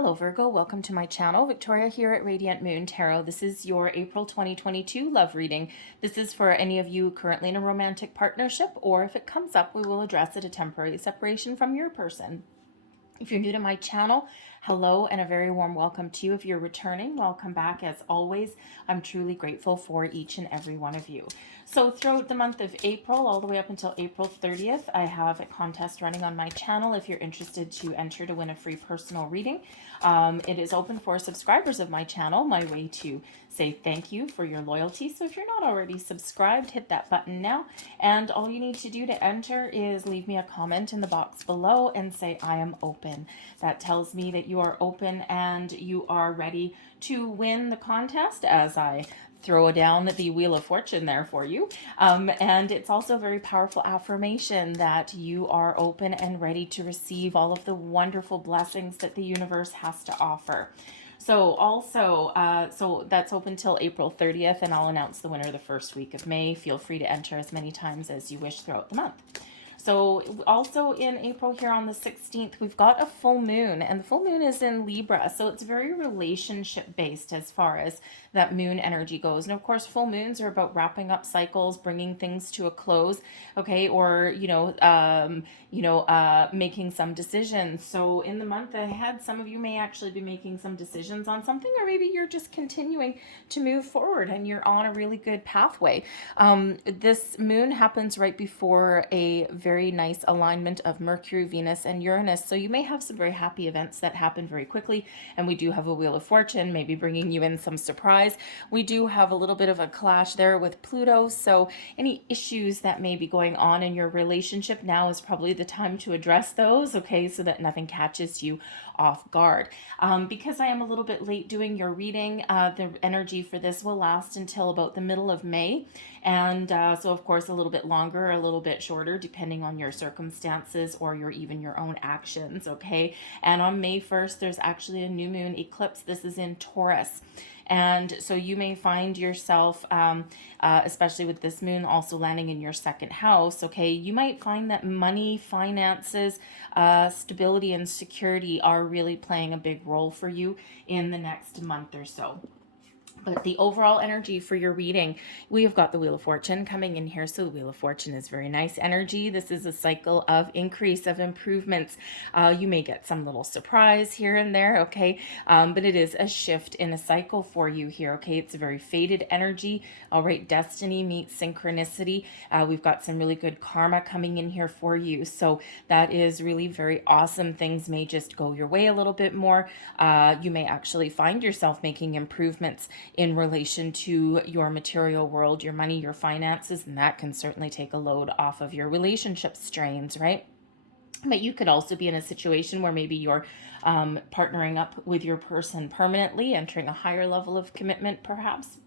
Hello Virgo, welcome to my channel. Victoria here at Radiant Moon Tarot. This is your April 2022 love reading. This is for any of you currently in a romantic partnership, or if it comes up, we will address it a temporary separation from your person. If you're new to my channel, hello and a very warm welcome to you. If you're returning, welcome back. As always, I'm truly grateful for each and every one of you. So throughout the month of April, all the way up until April 30th, I have a contest running on my channel. If you're interested to enter to win a free personal reading, it is open for subscribers of my channel. My way to say thank you for your loyalty. So if you're not already subscribed, hit that button now. And all you need to do to enter is leave me a comment in the box below and say, I am open. That tells me that you are open and you are ready to win the contest as I throw down the Wheel of Fortune there for you. And it's also a very powerful affirmation that you are open and ready to receive all of the wonderful blessings that the universe has to offer. So also, so that's open till April 30th, and I'll announce the winner the first week of May. Feel free to enter as many times as you wish throughout the month. So also in April here on the 16th, we've got a full moon, and the full moon is in Libra. So it's very relationship based as far as that moon energy goes. And of course, full moons are about wrapping up cycles, bringing things to a close, okay, or, making some decisions. So in the month ahead, some of you may actually be making some decisions on something, or maybe you're just continuing to move forward and you're on a really good pathway. This moon happens right before a very nice alignment of Mercury, Venus, and Uranus. So you may have some very happy events that happen very quickly. And we do have a Wheel of Fortune, maybe bringing you in some surprise. We do have a little bit of a clash there with Pluto. So any issues that may be going on in your relationship, now is probably the time to address those, okay, so that nothing catches you off guard. Because I am a little bit late doing your reading, the energy for this will last until about the middle of May. And so of course a little bit longer, a little bit shorter, depending on your circumstances or even your own actions, okay? And on May 1st, there's actually a new moon eclipse. This is in Taurus. And so you may find yourself, especially with this moon also landing in your second house, okay, you might find that money, finances, stability, and security are really playing a big role for you in the next month or so. But the overall energy for your reading, we have got the Wheel of Fortune coming in here. So the Wheel of Fortune is very nice energy. This is a cycle of increase, of improvements. You may get some little surprise here and there, okay? But it is a shift in a cycle for you here, okay? It's a very faded energy. All right, destiny meets synchronicity. We've got some really good karma coming in here for you. So that is really very awesome. Things may just go your way a little bit more. You may actually find yourself making improvements in relation to your material world, your money, your finances, and that can certainly take a load off of your relationship strains, right? But you could also be in a situation where maybe you're partnering up with your person permanently, entering a higher level of commitment perhaps.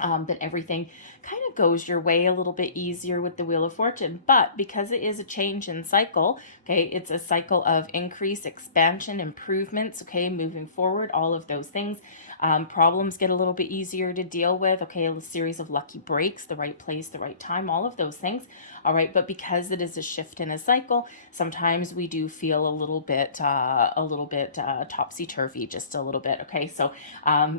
But everything kind of goes your way a little bit easier with the Wheel of Fortune. But because it is a change in cycle, okay, it's a cycle of increase, expansion, improvements, okay, moving forward, all of those things. Problems get a little bit easier to deal with, okay, a series of lucky breaks, the right place, the right time, all of those things. All right, but because it is a shift in a cycle, sometimes we do feel a little bit topsy-turvy, just a little bit, okay? So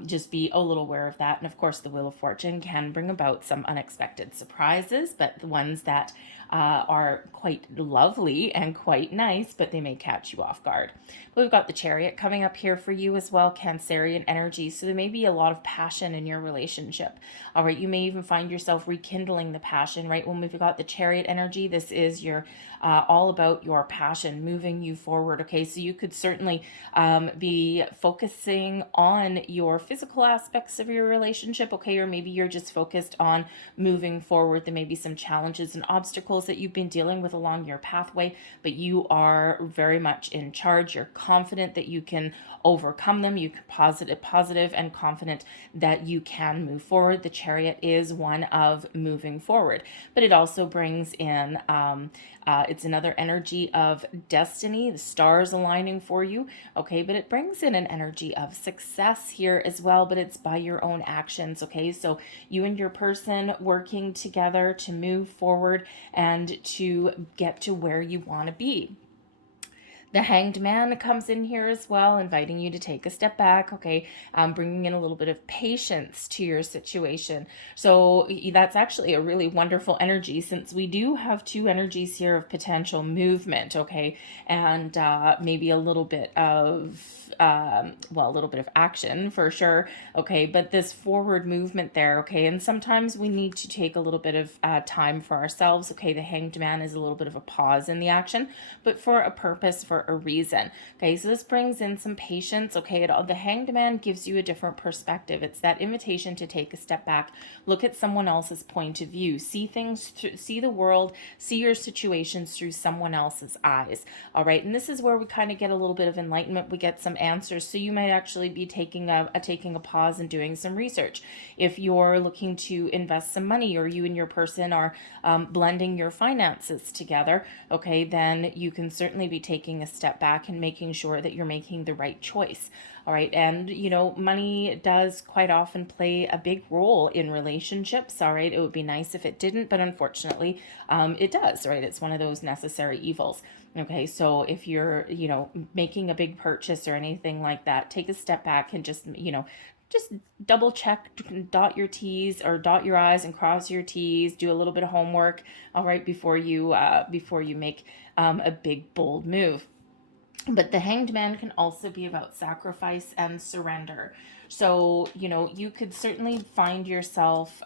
just be a little aware of that. And of course, the Wheel of Fortune can bring about some unexpected surprises, but the ones that are quite lovely and quite nice, but they may catch you off guard. But we've got the Chariot coming up here for you as well, Cancerian energy. So there may be a lot of passion in your relationship. All right, you may even find yourself rekindling the passion, right? When we've got the Chariot energy, this is your all about your passion, moving you forward, okay? So you could certainly be focusing on your physical aspects of your relationship, okay? Or maybe you're just focused on moving forward. There may be some challenges and obstacles that you've been dealing with along your pathway, but you are very much in charge. You're confident that you can overcome them. You can positive and confident that you can move forward. The Chariot is one of moving forward, but it also brings in it's another energy of destiny, the stars aligning for you, okay? But it brings in an energy of success here as well, but it's by your own actions, okay? So you and your person working together to move forward and to get to where you want to be. The Hanged Man comes in here as well, inviting you to take a step back, okay, bringing in a little bit of patience to your situation. So that's actually a really wonderful energy, since we do have two energies here of potential movement, okay, and maybe a little bit of well, a little bit of action for sure, okay, but this forward movement there, okay, and sometimes we need to take a little bit of time for ourselves, okay. The Hanged Man is a little bit of a pause in the action, but for a purpose, for a reason, okay. So this brings in some patience, okay. The Hanged Man gives you a different perspective. It's that invitation to take a step back, look at someone else's point of view, see things, see the world, see your situations through someone else's eyes, all right. And this is where we kind of get a little bit of enlightenment. We get some answers. So you might actually be taking a pause and doing some research. If you're looking to invest some money, or you and your person are blending your finances together, okay, then you can certainly be taking a step back and making sure that you're making the right choice. All right. And, money does quite often play a big role in relationships. All right. It would be nice if it didn't, but unfortunately, it does. Right. It's one of those necessary evils. Okay. So if you're, making a big purchase or anything like that, take a step back and just double check, dot your T's or dot your I's and cross your T's, do a little bit of homework, all right, before you make a big bold move. But the Hanged Man can also be about sacrifice and surrender. So, you could certainly find yourself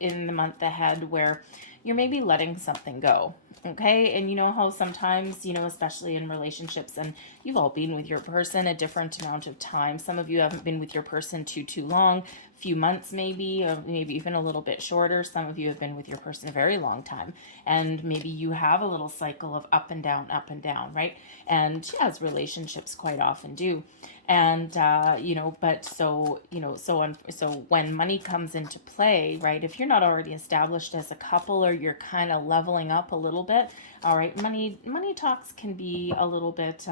in the month ahead where you're maybe letting something go. Okay. And you know how sometimes, especially in relationships, and you've all been with your person a different amount of time. Some of you haven't been with your person too long, few months maybe, or maybe even a little bit shorter. Some of you have been with your person a very long time, and maybe you have a little cycle of up and down, right? And as relationships quite often do. And but so when money comes into play, right, if you're not already established as a couple, or you're kind of leveling up a little bit, all right, money talks can be a little bit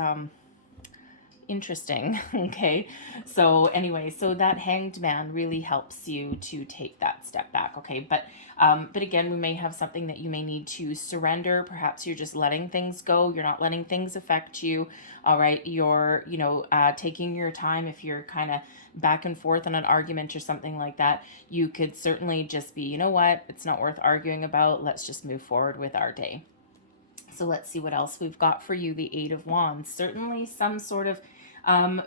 interesting. Okay. So anyway, so that Hanged Man really helps you to take that step back. Okay. But again, we may have something that you may need to surrender. Perhaps you're just letting things go. You're not letting things affect you. All right. You're, taking your time. If you're kind of back and forth on an argument or something like that, you could certainly just be, you know what, it's not worth arguing about. Let's just move forward with our day. So let's see what else we've got for you. The Eight of Wands, certainly some sort of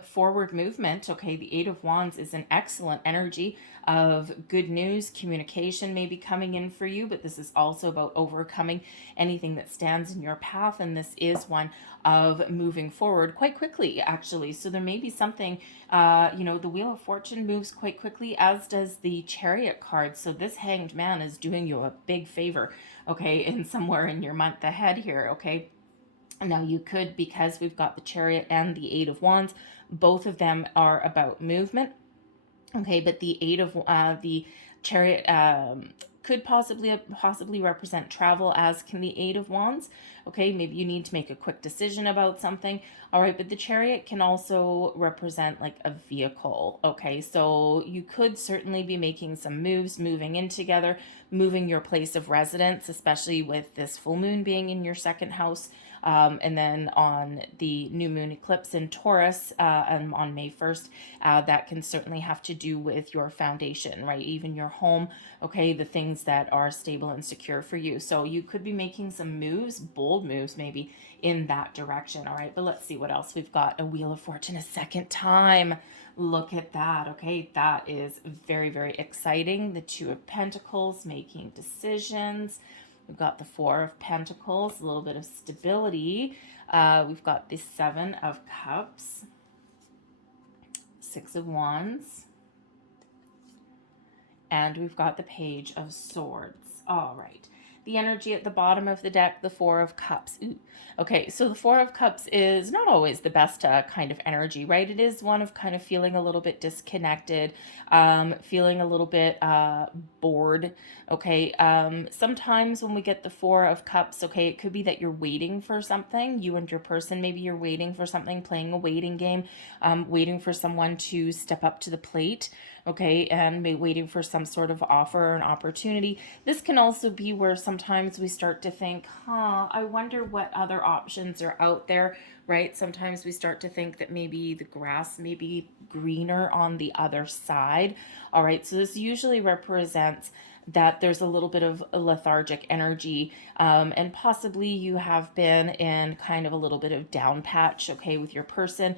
forward movement. Okay, the Eight of Wands is an excellent energy of good news, communication may be coming in for you, but this is also about overcoming anything that stands in your path, and this is one of moving forward quite quickly, actually. So there may be something, the Wheel of Fortune moves quite quickly, as does the Chariot card. So this Hanged Man is doing you a big favor, okay, in somewhere in your month ahead here, okay? Now you could, because we've got the Chariot and the Eight of Wands, both of them are about movement. Okay, but the Chariot could possibly represent travel, as can the Eight of Wands. Okay, maybe you need to make a quick decision about something. All right, but the Chariot can also represent like a vehicle. Okay, so you could certainly be making some moves, moving in together, moving your place of residence, especially with this full moon being in your second house. And then on the new moon eclipse in Taurus on May 1st, that can certainly have to do with your foundation, right? Even your home, okay, the things that are stable and secure for you. So you could be making some moves, bold moves maybe, in that direction, all right? But let's see what else we've got. A Wheel of Fortune a second time. Look at that, okay? That is very, very exciting. The Two of Pentacles, making decisions. We've got the Four of Pentacles, a little bit of stability. We've got the Seven of Cups, Six of Wands, and we've got the Page of Swords. All right. The energy at the bottom of the deck, the Four of Cups. Ooh. Okay, so the Four of Cups is not always the best kind of energy, right? It is one of kind of feeling a little bit disconnected, feeling a little bit bored, okay? Sometimes when we get the Four of Cups, okay, it could be that you're waiting for something, you and your person, maybe you're waiting for something, playing a waiting game, waiting for someone to step up to the plate, okay, and maybe waiting for some sort of offer or an opportunity. This can also be where sometimes we start to think, I wonder what other options are out there, right? Sometimes we start to think that maybe the grass may be greener on the other side. All right, so this usually represents that there's a little bit of a lethargic energy, and possibly you have been in kind of a little bit of down patch, okay, with your person.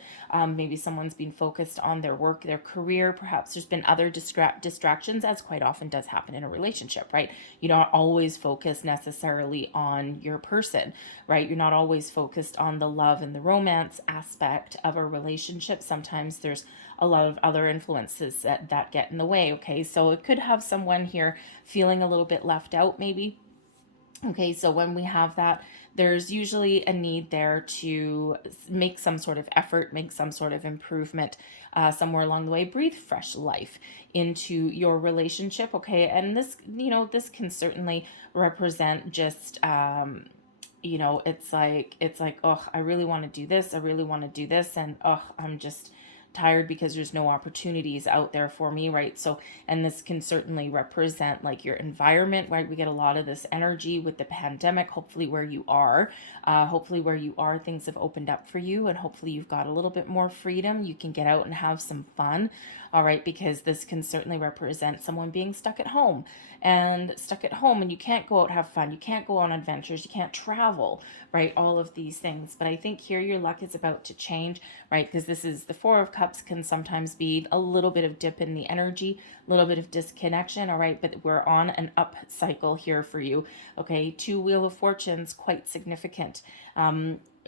Maybe someone's been focused on their work, their career. Perhaps there's been other distractions, as quite often does happen in a relationship, right? You're not always focused necessarily on your person, right? You're not always focused on the love and the romance aspect of a relationship. Sometimes there's a lot of other influences that get in the way, okay? So it could have someone here feeling a little bit left out, maybe. Okay, so when we have that, there's usually a need there to make some sort of effort, make some sort of improvement somewhere along the way. Breathe fresh life into your relationship, okay? And this, this can certainly represent just, it's like, oh, I really want to do this. I really want to do this. And oh, I'm just tired because there's no opportunities out there for me, right? So, and this can certainly represent like your environment, right? We get a lot of this energy with the pandemic. Hopefully where you are, things have opened up for you, and hopefully you've got a little bit more freedom. You can get out and have some fun, all right? Because this can certainly represent someone being stuck at home, and you can't go out and have fun. You can't go on adventures. You can't travel, right? All of these things. But I think here your luck is about to change, right? Because this is the Four of Cups, can sometimes be a little bit of dip in the energy, a little bit of disconnection, all right? But we're on an up cycle here for you, okay? Two Wheel of Fortunes, quite significant.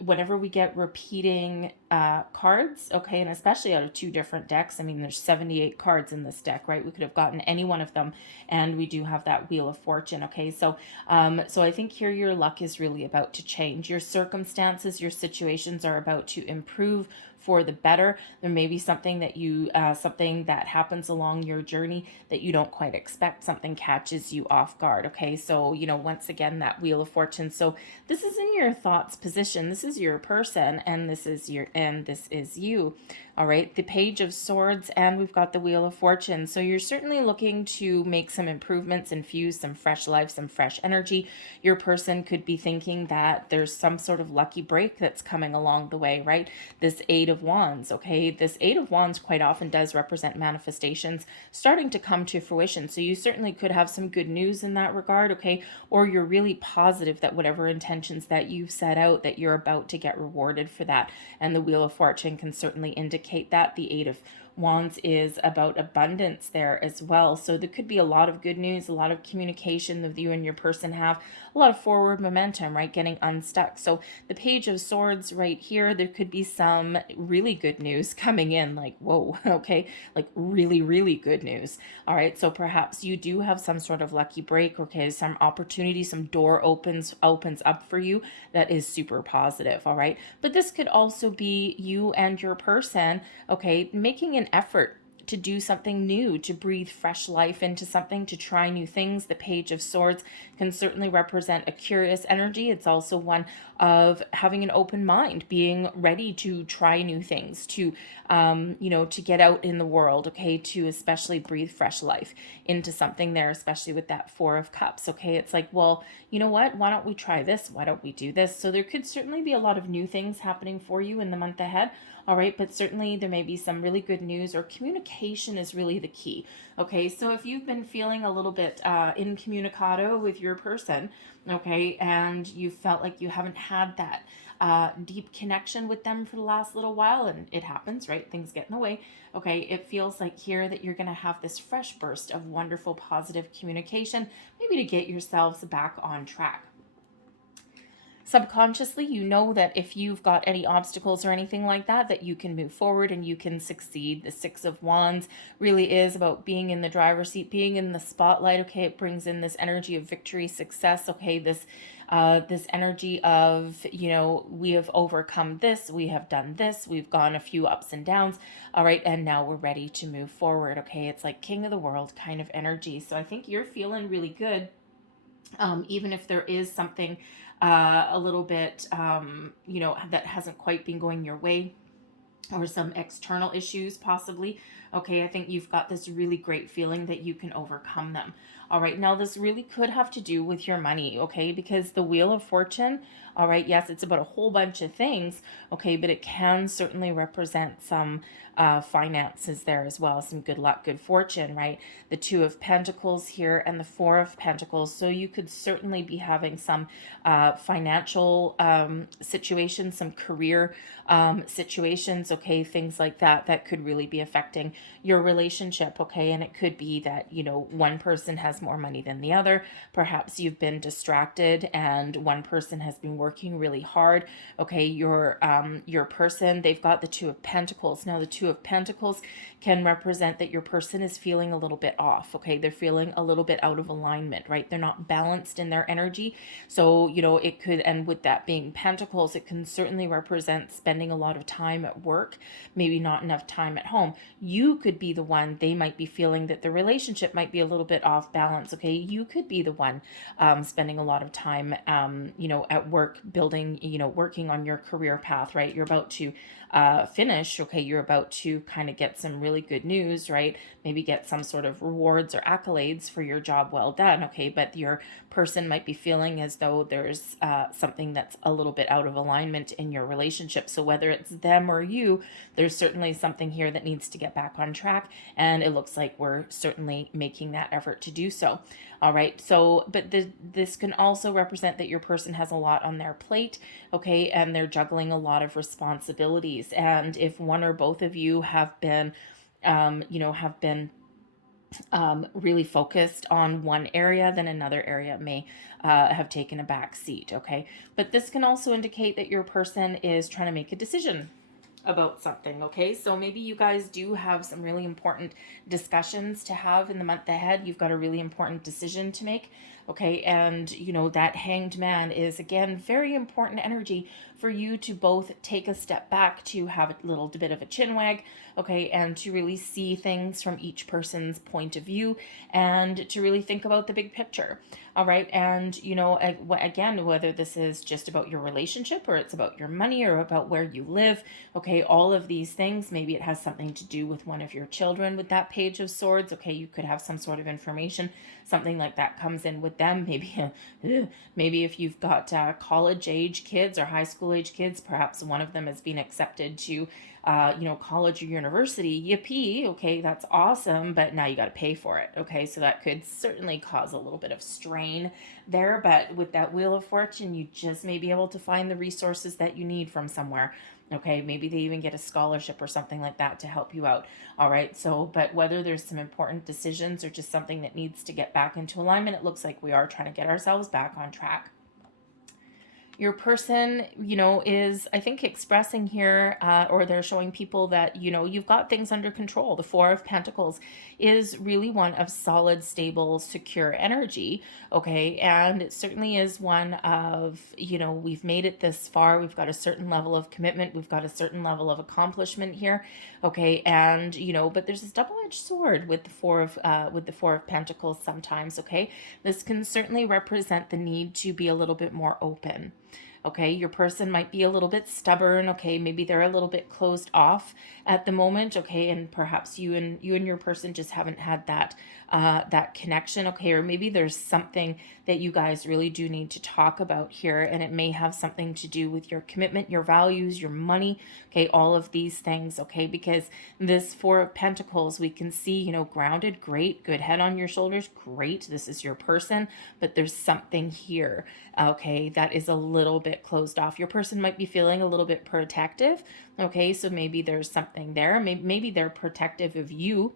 Whenever we get repeating cards, okay, and especially out of two different decks, I mean, there's 78 cards in this deck, right? We could have gotten any one of them, and we do have that Wheel of Fortune, okay? So I think here your luck is really about to change. Your circumstances, your situations are about to improve for the better. There may be something that happens along your journey that you don't quite expect. Something catches you off guard. Okay, so once again, that Wheel of Fortune. So this is in your thoughts position. This is your person, and this is you. All right, the Page of Swords, and we've got the Wheel of Fortune. So you're certainly looking to make some improvements, infuse some fresh life, some fresh energy. Your person could be thinking that there's some sort of lucky break that's coming along the way, right? This Eight of Wands, okay? This Eight of Wands quite often does represent manifestations starting to come to fruition. So you certainly could have some good news in that regard, okay? Or you're really positive that whatever intentions that you've set out, that you're about to get rewarded for that. And the Wheel of Fortune can certainly indicate that. The Eight of Wands is about abundance there as well. So there could be a lot of good news, a lot of communication that you and your person have, a lot of forward momentum, right? Getting unstuck. So the Page of Swords right here, there could be some really good news coming in, like, whoa, okay, like really, really good news. All right, so perhaps you do have some sort of lucky break, okay, some opportunity, some door opens up for you that is super positive, all right? But this could also be you and your person, okay, making an effort to do something new, to breathe fresh life into something, to try new things. The Page of Swords can certainly represent a curious energy. It's also one of having an open mind, being ready to try new things, to get out in the world, okay, to especially breathe fresh life into something there, especially with that Four of Cups, okay? It's like, well, you know what? Why don't we try this? Why don't we do this? So there could certainly be a lot of new things happening for you in the month ahead. All right, but certainly there may be some really good news, or communication is really the key. Okay, so if you've been feeling a little bit incommunicado with your person, okay, and you felt like you haven't had that deep connection with them for the last little while, and it happens, right? Things get in the way. Okay, it feels like here that you're going to have this fresh burst of wonderful, positive communication, maybe to get yourselves back on track. Subconsciously, you know that if you've got any obstacles or anything like that, that you can move forward and you can succeed. The Six of Wands really is about being in the driver's seat, being in the spotlight. Okay, it brings in this energy of victory, success. Okay, this energy of, we have overcome this, we have done this, we've gone a few ups and downs, all right, and now we're ready to move forward. Okay, it's like king of the world kind of energy. So I think you're feeling really good, even if there is something a little bit, that hasn't quite been going your way. or some external issues possibly. Okay, I think you've got this really great feeling that you can overcome them. All right, now this really could have to do with your money, okay? Because the Wheel of Fortune, all right, yes, it's about a whole bunch of things, okay, but it can certainly represent some finances there as well, some good luck, good fortune, right? The Two of Pentacles here and the Four of Pentacles. So you could certainly be having some financial situations, some career situations, okay, things like that, that could really be affecting your relationship, okay? And it could be that, you know, one person has more money than the other. Perhaps you've been distracted and one person has been working really hard, okay? Your person, they've got the Two of Pentacles. Now, the Two of Pentacles can represent that your person is feeling a little bit off, okay? They're feeling a little bit out of alignment, right? They're not balanced in their energy. So, you know, it could, and with that being Pentacles, it can certainly represent spending a lot of time at work, maybe not enough time at home. You could be the one, they might be feeling that the relationship might be a little bit off balance, okay? You could be the one spending a lot of time, you know, at work, building, you know, working on your career path, right? You're about to finish, okay? You're about to kind of get some really good news, right? Maybe get some sort of rewards or accolades for your job well done, okay? But your person might be feeling as though there's something that's a little bit out of alignment in your relationship. So whether it's them or you, there's certainly something here that needs to get back on track. And it looks like we're certainly making that effort to do so. All right. So, but this can also represent that your person has a lot on their plate, okay, and they're juggling a lot of responsibilities. And if one or both of you have been, you know, have been really focused on one area, then another area may have taken a back seat, okay? But this can also indicate that your person is trying to make a decision about something, okay? So maybe you guys do have some really important discussions to have in the month ahead. You've got a really important decision to make, okay? And, you know, that Hanged Man is, again, very important energy for you to both take a step back, to have a little bit of a chin wag, okay, and to really see things from each person's point of view and to really think about the big picture. All right. And, you know, again, whether this is just about your relationship or it's about your money or about where you live, okay, all of these things, maybe it has something to do with one of your children with that Page of Swords. Okay, you could have some sort of information, something like that comes in with them. Maybe if you've got college age kids or high school age kids, perhaps one of them has been accepted to you know, college or university. Yippee, okay, that's awesome, but now you got to pay for it, okay? So that could certainly cause a little bit of strain there, but with that Wheel of Fortune, you just may be able to find the resources that you need from somewhere, okay? Maybe they even get a scholarship or something like that to help you out, all right? So, but whether there's some important decisions or just something that needs to get back into alignment, it looks like we are trying to get ourselves back on track. Your person, you know, is, I think, expressing here, or they're showing people that, you know, you've got things under control. The Four of Pentacles is really one of solid, stable, secure energy, okay? And it certainly is one of, you know, we've made it this far. We've got a certain level of commitment. We've got a certain level of accomplishment here, okay? And, you know, but there's this double-edged sword with the Four of Pentacles sometimes, okay? This can certainly represent the need to be a little bit more open. Okay, your person might be a little bit stubborn. Okay, maybe they're a little bit closed off at the moment. Okay, and perhaps you and your person just haven't had that that connection. Okay, or maybe there's something that you guys really do need to talk about here, and it may have something to do with your commitment, your values, your money. Okay, all of these things. Okay, because this Four of Pentacles, we can see, you know, grounded, great, good head on your shoulders, great. This is your person, but there's something here, okay, that is a little bit closed off. Your person might be feeling a little bit protective, okay, so maybe there's something there. Maybe they're protective of you.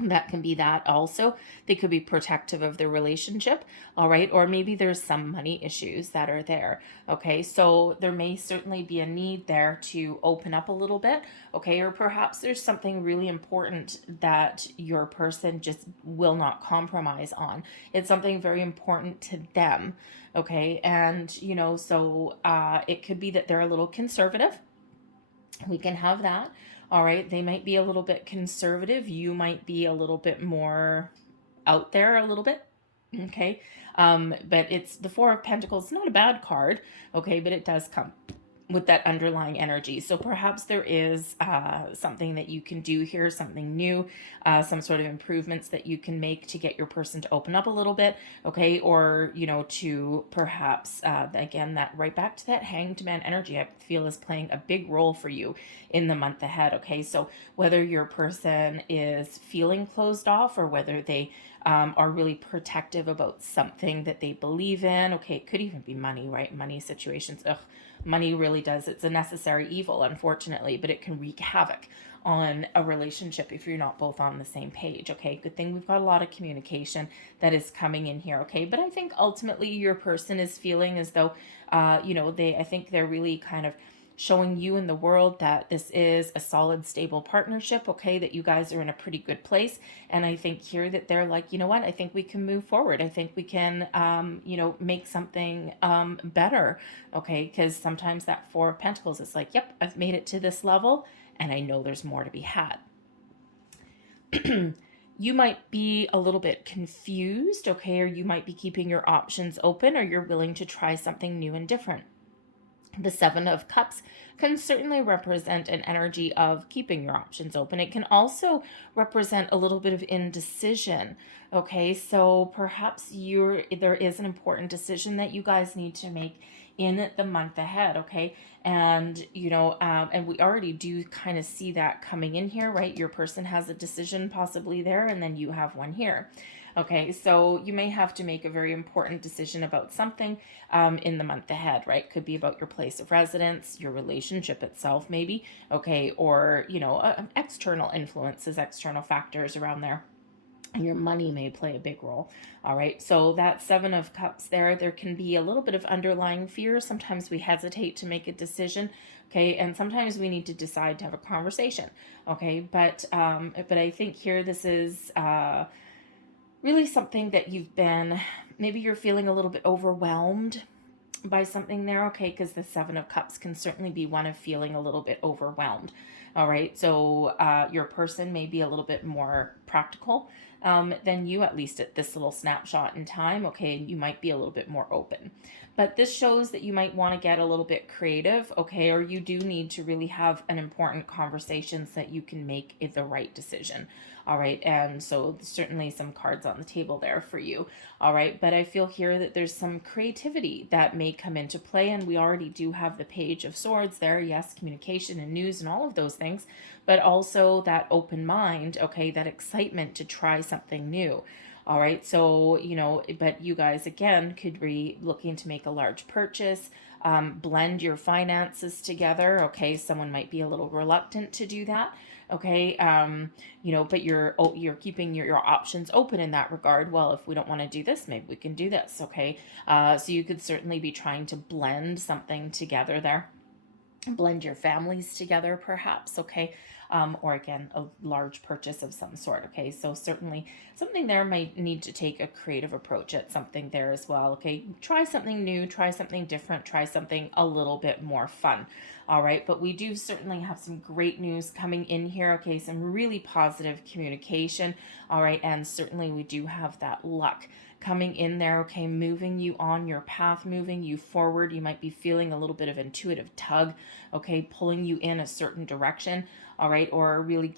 That can be that also. They could be protective of their relationship, all right? Or maybe there's some money issues that are there, okay? So there may certainly be a need there to open up a little bit, okay? Or perhaps there's something really important that your person just will not compromise on. It's something very important to them, okay? And, you know, so it could be that they're a little conservative. We can have that. All right. They might be a little bit conservative. You might be a little bit more out there a little bit. Okay. But it's the Four of Pentacles. Not a bad card. Okay. But it does come with that underlying energy. So perhaps there is something that you can do here, something new, some sort of improvements that you can make to get your person to open up a little bit, okay? Or, to perhaps, again, that right back to that Hanged Man energy, I feel is playing a big role for you in the month ahead, okay? So whether your person is feeling closed off or whether they are really protective about something that they believe in, okay, it could even be money, right? Money situations, ugh. Money really does. It's a necessary evil, unfortunately, but it can wreak havoc on a relationship if you're not both on the same page. Okay, good thing we've got a lot of communication that is coming in here. Okay, but I think ultimately your person is feeling as though, I think they're really kind of showing you and the world that this is a solid, stable partnership, okay, that you guys are in a pretty good place. And I think here that they're like, you know what, I think we can move forward. I think we can, make something better, okay, because sometimes that Four of Pentacles is like, yep, I've made it to this level and I know there's more to be had. You might be a little bit confused, okay, or you might be keeping your options open, or you're willing to try something new and different. The Seven of Cups can certainly represent an energy of keeping your options open. It can also represent a little bit of indecision. Okay, so perhaps there is an important decision that you guys need to make in the month ahead. Okay, and and we already do kind of see that coming in here, right? Your person has a decision possibly there, and then you have one here. Okay, so you may have to make a very important decision about something in the month ahead, right? Could be about your place of residence, your relationship itself, maybe, okay, or, external influences, external factors around there. Your money may play a big role. All right, so that Seven of Cups there can be a little bit of underlying fear. Sometimes we hesitate to make a decision, okay, and sometimes we need to decide to have a conversation, okay, but I think here this is really something that maybe you're feeling a little bit overwhelmed by something there, okay, because the Seven of Cups can certainly be one of feeling a little bit overwhelmed. All right, so your person may be a little bit more practical than you, at least at this little snapshot in time, okay, you might be a little bit more open. But this shows that you might want to get a little bit creative, okay, or you do need to really have an important conversation so that you can make the right decision. All right, and so certainly some cards on the table there for you. All right, but I feel here that there's some creativity that may come into play, and we already do have the Page of Swords there. Yes, communication and news and all of those things, but also that open mind, okay, that excitement to try something new. All right, so, but you guys, again, could be looking to make a large purchase, blend your finances together, okay? Someone might be a little reluctant to do that, okay? But you're keeping your options open in that regard. Well, if we don't want to do this, maybe we can do this, okay? So you could certainly be trying to blend something together there. Blend your families together, perhaps, okay? Or again, a large purchase of some sort, okay? So certainly something there might need to take a creative approach at something there as well, okay? Try something new, try something different, try something a little bit more fun, all right? But we do certainly have some great news coming in here, okay? Some really positive communication, all right? And certainly we do have that luck coming in there, okay, moving you on your path, moving you forward. You might be feeling a little bit of intuitive tug, okay, pulling you in a certain direction, all right, or really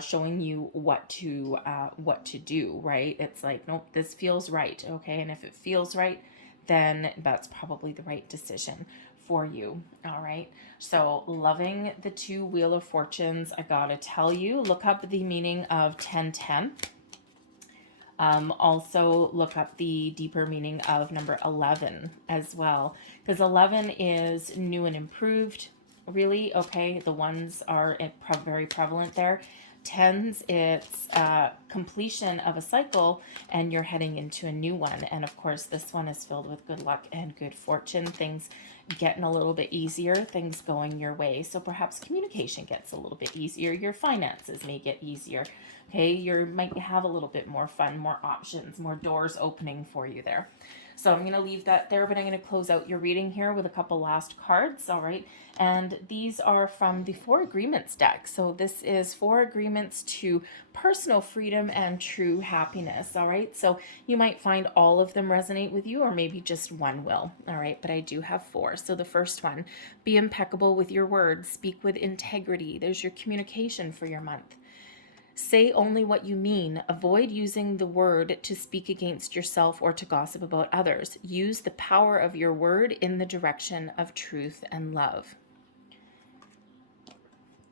showing you what to do, right? It's like, nope, this feels right, okay, and if it feels right, then that's probably the right decision for you. All right, so loving the two Wheel of Fortunes. I gotta tell you, look up the meaning of 1010. Also look up the deeper meaning of number 11 as well, because 11 is new and improved, really, okay? The ones are very prevalent there. Tens, it's completion of a cycle and you're heading into a new one. And of course, this one is filled with good luck and good fortune, things getting a little bit easier, things going your way. So perhaps communication gets a little bit easier. Your finances may get easier. Okay, you might have a little bit more fun, more options, more doors opening for you there. So I'm going to leave that there, but I'm going to close out your reading here with a couple last cards. All right. And these are from the Four Agreements deck. So this is Four Agreements to Personal Freedom and True Happiness. All right. So you might find all of them resonate with you, or maybe just one will. All right. But I do have four. So the first one, be impeccable with your words, speak with integrity. There's your communication for your month. Say only what you mean. Avoid using the word to speak against yourself or to gossip about others. Use the power of your word in the direction of truth and love.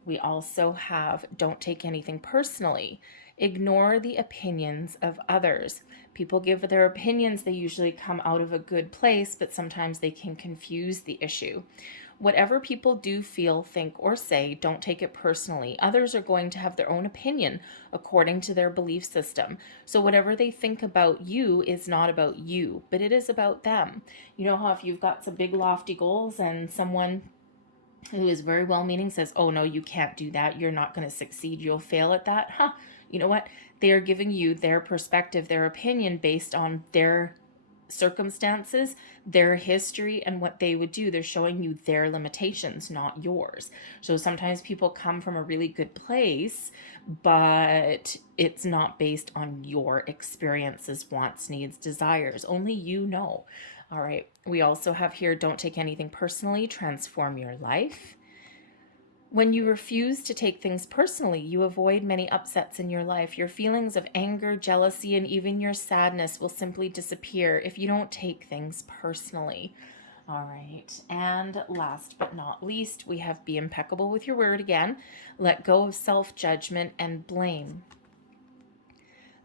We also have don't take anything personally. Ignore the opinions of others. People give their opinions. They usually come out of a good place, but sometimes they can confuse the issue. Whatever people do, feel, think, or say, don't take it personally. Others are going to have their own opinion according to their belief system. So whatever they think about you is not about you, but it is about them. You know how if you've got some big lofty goals and someone who is very well-meaning says, oh no, you can't do that, you're not going to succeed, you'll fail at that. You know what? They are giving you their perspective, their opinion based on their circumstances, their history, and what they would do. They're showing you their limitations, not yours. So sometimes people come from a really good place, but it's not based on your experiences, wants, needs, desires. Only you know. All right. We also have here, don't take anything personally, transform your life. When you refuse to take things personally, you avoid many upsets in your life. Your feelings of anger, jealousy, and even your sadness will simply disappear if you don't take things personally. All right. And last but not least, we have be impeccable with your word again. Let go of self-judgment and blame.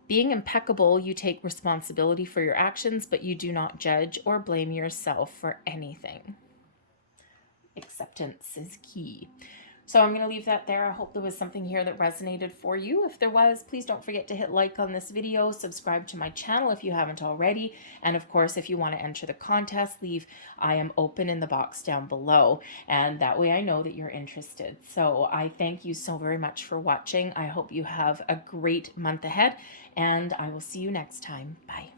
Being impeccable, you take responsibility for your actions, but you do not judge or blame yourself for anything. Acceptance is key. So I'm going to leave that there. I hope there was something here that resonated for you. If there was, please don't forget to hit like on this video, subscribe to my channel if you haven't already. And of course, if you want to enter the contest, leave I am open in the box down below. And that way I know that you're interested. So I thank you so very much for watching. I hope you have a great month ahead, and I will see you next time. Bye.